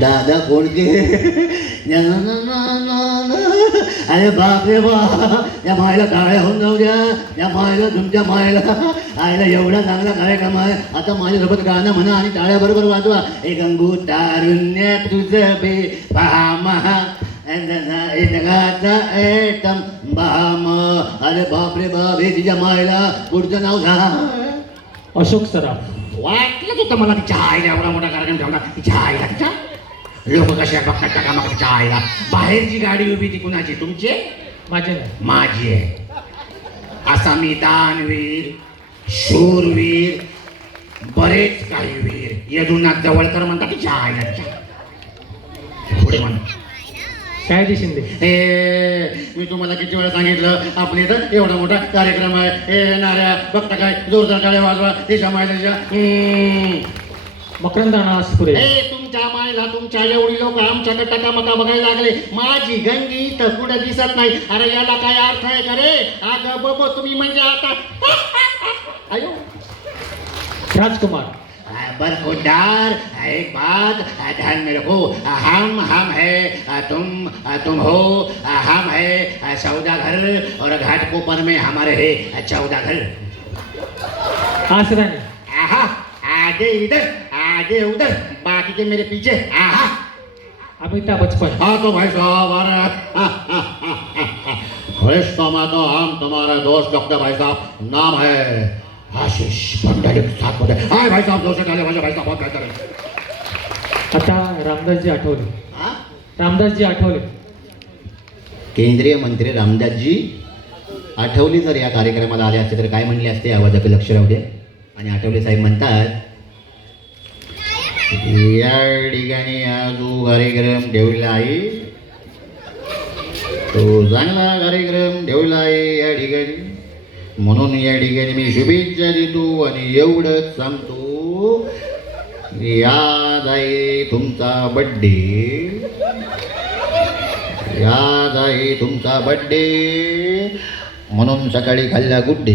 दादा ना. अरे बाप रे बाप. या मायला काळ्या होऊन जाऊ द्या. या मायला तुमच्या मायला. आयला एवढा चांगला कार्यक्रम आहे. आता माझ्यासोबत गाणं म्हणा आणि टाळ्या बरोबर वाजवा. ए गंगू तारुण्य तुझं बे पहा महा. Atom balm. अरे बाप रे बाप हे तिच्या मायला पुढचं नाव सांग. अशोक सराफ. वाटलं होतं मला तिच्या आईला एवढा मोठा कार्यक्रम ठेवला. तिच्या आईला तिच्या लोक कशा बघतात तिच्या आईला बाहेरची गाडी उभी ती कुणाची? तुमची? माझे माझी आहे. असा मी दानवीर शूरवीर बरेच काही वीर. यदुनाथ जवळकर म्हणतात तिच्या आईला पुढे म्हण. शहाजी शिंदे. ए मी तुम्हाला किती वेळा सांगितलं? आपण इथं एवढा मोठा कार्यक्रम आहे. ए नाऱ्या बघता काय? जोरदार टाळ्या वाजवा. तिच्या मायला तिच्या हम्म. मकरंद अनासपुरे ए तुमच्या मायला तुमच्या एवढी लोक आमच्याकडे टकामका बघायला लागले. माझी गंगी तर कुठं दिसत नाही. अरे याला काय अर्थ आहे का रे? अगं बब तुम्ही म्हणजे आता अयो राजकुमार. बरखुरदार एक बात ध्यान में रखो हम हम है. तुम तुम हो. हम है. सौदागर और घाटकोपर में हमारे है. चौदागर आसराणी आहा आगे इधर. आगे उधर। बाकी के मेरे पीछे। आहा अमिताभ बच्चन हाँ तो भाई साहब अरे समय तो हम तुम्हारे दोस्त डॉक्टर भाई साहब नाम है आशीष भंडारी के साथ बोले। हाय भाई साहब दोस्त डाले भाई साहब बहुत बेहतर है। आता रामदासजी आठवले। हाँ? रामदासजी आठवले। केंद्रीय मंत्री रामदासजी आठवले जर या कार्यक्रमाला आले असते तर काय म्हणले असते? आवाजाकडे लक्ष राहू दे. आणि आठवले साहेब म्हणतात या ठिकाणी हा जो कार्यक्रम ठेवला आहे. तो चांगला कार्यक्रम ठेवला आहे या ठिकाणी. म्हणून या ठिकाणी मी शुभेच्छा देतो आणि एवढंच सांगतो. याद आहे तुमचा बड्डे याद आहे तुमचा बड्डे म्हणून सकाळी खाल्ला गुड्डे.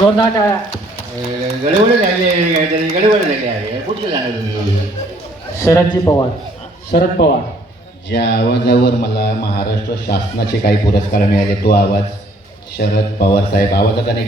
जोरदार गडबड झाली आहे काहीतरी गडबड झाली आहे कुठलं जाणार तुम्ही शरदजी पवार. शरद पवार. ज्या आवाजावर मला महाराष्ट्र शासनाचे काही पुरस्कार मिळाले तो आवाज शरद पवार साहेब आवाजाचा नाही